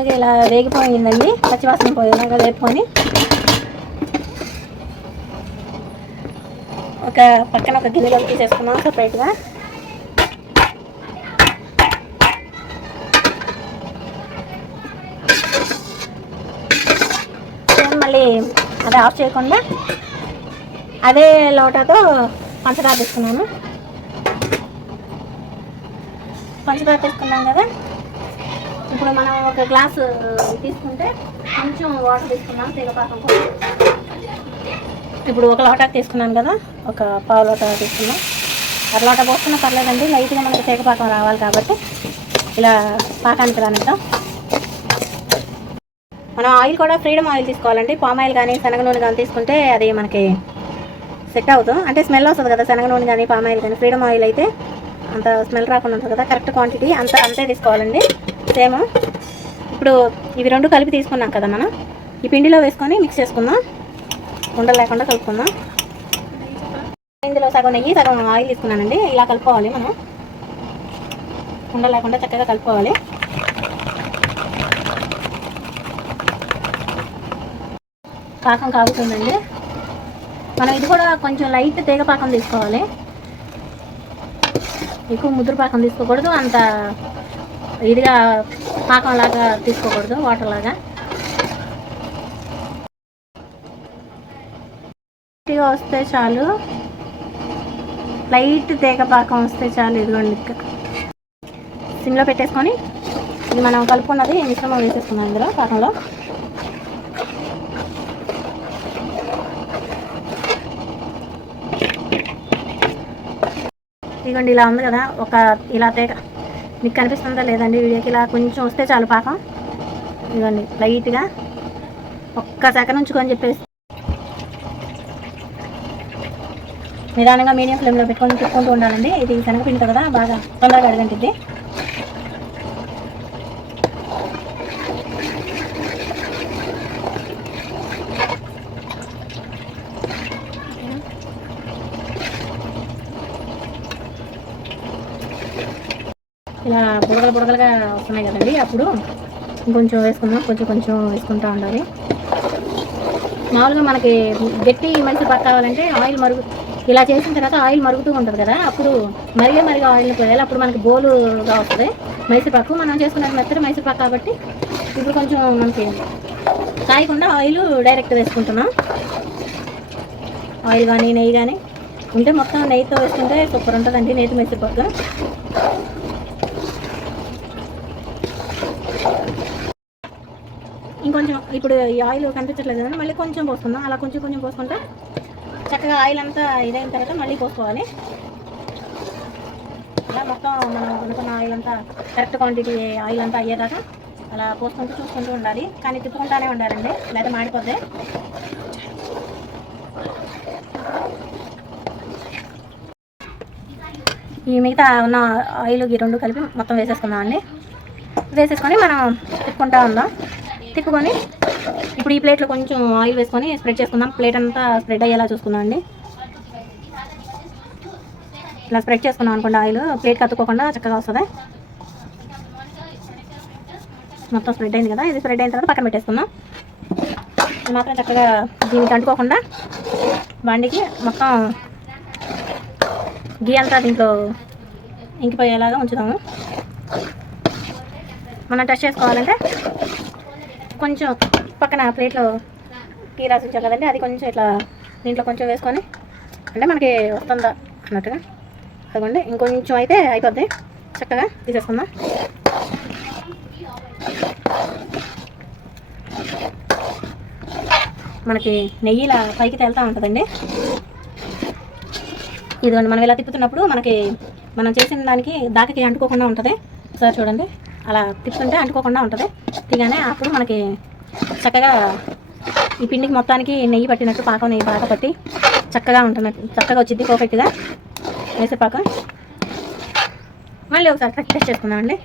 ఇలా వేగిపోయిందండి, పచ్చివాసన పోయేలాగా వేపుకొని ఒక పక్కన ఒక గిన్నెలోకి తీసేసుకున్నాం సపరేట్గా. మళ్ళీ అది ఆఫ్ చేయకుండా అదే లోటాతో పంచదార తీసుకున్నాను. పంచదార తీసుకున్నాం కదా, ఇప్పుడు మనం ఒక గ్లాసు తీసుకుంటే కొంచెం వాటర్ తీసుకున్నాం తీగపాకం కోసం. ఇప్పుడు ఒక లోటా తీసుకున్నాను కదా, ఒక పావు లోటా తీసుకున్నాం. అర లోటా పోసుకున్నా పర్లేదండి, లైట్గా మనకి తీగపాకం రావాలి కాబట్టి ఇలా పాకానికి రానిద్దాం. మనం ఆయిల్ కూడా ఫ్రీడమ్ ఆయిల్ తీసుకోవాలండి. పామ్ ఆయిల్ కానీ శనగ నూనె కానీ తీసుకుంటే అది మనకి సెట్ అవుతాం, అంటే స్మెల్ వస్తుంది కదా. శనగ నూనె కానీ పామ్ ఆయిల్ కానీ, ఫ్రీడమ్ ఆయిల్ అయితే అంత స్మెల్ రాకుండా ఉంటుంది కదా. కరెక్ట్ క్వాంటిటీ అంతే తీసుకోవాలండి సేమ్. ఇప్పుడు ఇవి రెండు కలిపి తీసుకున్నాం కదా, మనం ఈ పిండిలో వేసుకొని మిక్స్ చేసుకుందాం, ఉండలు లేకుండా కలుపుకుందాం. ఇందులో సగం నెయ్యి సగం ఆయిల్ తీసుకున్నానండి. ఇలా కలుపుకోవాలి, మనం ఉండలు లేకుండా చక్కగా కలుపుకోవాలి. పాకం కాగుతుందండి. మనం ఇది కూడా కొంచెం లైట్ తీగ పాకం తీసుకోవాలి, ఎక్కువ ముద్ర పాకం తీసుకోకూడదు, అంత ఇదిగా పాకం లాగా తీసుకోకూడదు, వాటర్ లాగా. లైట్గా వస్తే చాలు, లైట్ తీగ పాకం వస్తే చాలు. ఇదిగోండి, సిమ్లో పెట్టేసుకొని ఇది మనం కలుపుకున్నది మిశ్రమం వేసేసుకున్నాం ఇందులో పాకంలో. ఇదిగోండి ఇలా ఉంది కదా, ఒక ఇలా తీగ మీకు కనిపిస్తుందా లేదండి వీడియోకి, ఇలా కొంచెం వస్తే చాలు పాకం. ఇదిగోండి లైట్గా ఒక్క సెకండ్ ఉంచుకొని చెప్పేసి నిదానంగా మీడియం ఫ్లేమ్లో పెట్టుకొని తిప్పుకుంటూ ఉండాలండి. ఇది శనగపిండితో కదా, బాగా తొందరగా అడగంటిద్ది. ఇలా బుడగలుగా వస్తున్నాయి కదండి, అప్పుడు ఇంకొంచెం వేసుకుందాం, కొంచెం వేసుకుంటూ ఉండాలి. మామూలుగా మనకి గట్టి మైసూర్ పాక్ కావాలంటే ఆయిల్ ఇలా చేసిన తర్వాత ఆయిల్ మరుగుతూ ఉంటుంది కదా, అప్పుడు మరిగా ఆయిల్ని పోయాలి. అప్పుడు మనకి బోలుగా వస్తుంది మైసూర్ పాకు. మనం చేసుకున్నది మెత్తడి మైసూర్ పాక్ కాబట్టి ఇప్పుడు కొంచెం మనకి కాయకుండా ఆయిల్ డైరెక్ట్ వేసుకుంటున్నాం. ఆయిల్ కానీ నెయ్యి కానీ ఉంటే మొత్తం నెయ్యితో వేసుకుంటే సూపర్ ఉంటుందండి నెయ్యి మైసూర్ పాక్. ఇంకొంచెం ఇప్పుడు ఈ ఆయిల్ కనిపించట్లేదు కదండి, మళ్ళీ కొంచెం పోసుకుందాం. అలా కొంచెం పోసుకుంటే చక్కగా ఆయిల్ అంతా ఇదైన తర్వాత మళ్ళీ పోసుకోవాలి. అలా మొత్తం మనం అనుకున్న ఆయిల్ అంతా కరెక్ట్ క్వాంటిటీ ఆయిల్ అంతా అయ్యేదాకా అలా పోసుకుంటూ చూసుకుంటూ ఉండాలి. కానీ తిప్పుకుంటానే ఉండాలండి, లేదా మాడిపోద్ది. ఈ మిగతా ఉన్న ఆయిల్ ఈ రెండు కలిపి మొత్తం వేసేసుకుందాం అండి. వేసేసుకొని మనం తిప్పుకుంటూ ఉందాం. తిప్పుకొని ఇప్పుడు ఈ ప్లేట్లో కొంచెం ఆయిల్ వేసుకొని స్ప్రెడ్ చేసుకుందాం. ప్లేట్ అంతా స్ప్రెడ్ అయ్యేలా చూసుకుందాం అండి. ఇలా స్ప్రెడ్ చేసుకున్నాం అనుకోండి, ఆయిల్ ప్లేట్ కత్తుకోకుండా చక్కగా వస్తుంది. మొత్తం స్ప్రెడ్ అయింది కదా, ఇది స్ప్రెడ్ అయిన తర్వాత పక్కన పెట్టేసుకుందాం. ఇది మాత్రం చక్కగా దీనికి అంటుకోకుండా బండికి మొత్తం గీ అంతా దీంట్లో ఇంకిపోయేలాగా ఉంచుదాము. మనం టెస్ట్ చేసుకోవాలంటే కొంచెం పక్కన ప్లేట్లో గీ రాసి ఉంచాం కదండి, అది కొంచెం ఇట్లా దీంట్లో కొంచెం వేసుకొని అంటే మనకి వస్తుందా అన్నట్టుగా. అదిగోండి ఇంకొంచెం అయితే అయిపోద్ది, చక్కగా తీసేసుకుందాం. మనకి నెయ్యి ఇలా పైకి తేలుతూ ఉంటుందండి. ఇదిగోండి మనం ఇలా తిప్పుతున్నప్పుడు మనకి మనం చేసిన దానికి దానికి అంటుకోకుండా ఉంటుంది. ఒకసారి చూడండి, అలా తిప్పుతుంటే అంటుకోకుండా ఉంటుంది. తీగానే అప్పుడు మనకి చక్కగా ఈ పిండికి మొత్తానికి నెయ్యి పట్టినట్టు, పాకం నెయ్యి బాగా పట్టి చక్కగా ఉంటున్నట్టు చక్కగా వచ్చింది పర్ఫెక్ట్గా వేసే పాకం. మళ్ళీ ఒకసారి టెస్ట్ చేసుకుందామండి.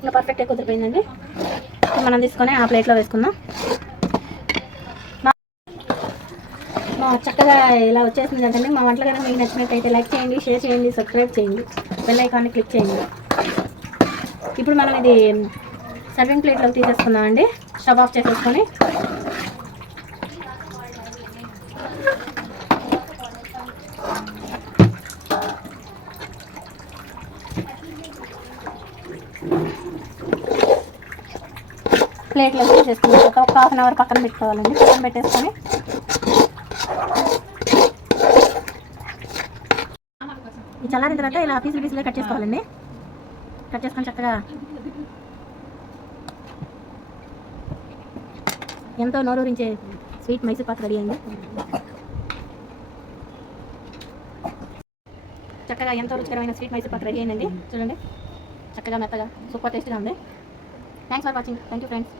ఇంకా పర్ఫెక్ట్గా కుదిరిపోయిందండి. మనం తీసుకొని ఆ ప్లేట్లో వేసుకుందాం. చక్కగా ఇలా వచ్చేసింది కదండి. మా వంటలు కనుక మీకు నచ్చినట్టయితే లైక్ చేయండి, షేర్ చేయండి, సబ్స్క్రైబ్ చేయండి, బెల్ ఐకాన్ని క్లిక్ చేయండి. ఇప్పుడు మనం ఇది సర్వింగ్ ప్లేట్లోకి తీసేసుకున్నామండి. స్టవ్ ఆఫ్ చేసేసుకొని ప్లేట్లో తీసేసుకున్న తర్వాత ఒక హాఫ్ అన్ అవర్ పక్కన పెట్టుకోవాలండి. పక్కన పెట్టేసుకొని ఈ చల్లారిన తర్వాత ఇలా పీసులు కట్ చేసుకోవాలండి. కట్ చేసుకొని చక్కగా ఎంతో నోరూరించే స్వీట్ మైసూర్ పాక్ రెడీ అయింది. చక్కగా ఎంతో రుచికరమైన స్వీట్ మైసూర్ పాక్ రెడీ అయిందండి. చూడండి, చక్కగా మెత్తగా సూపర్ టేస్ట్గా ఉంది. Thanks for watching. Thank you friends.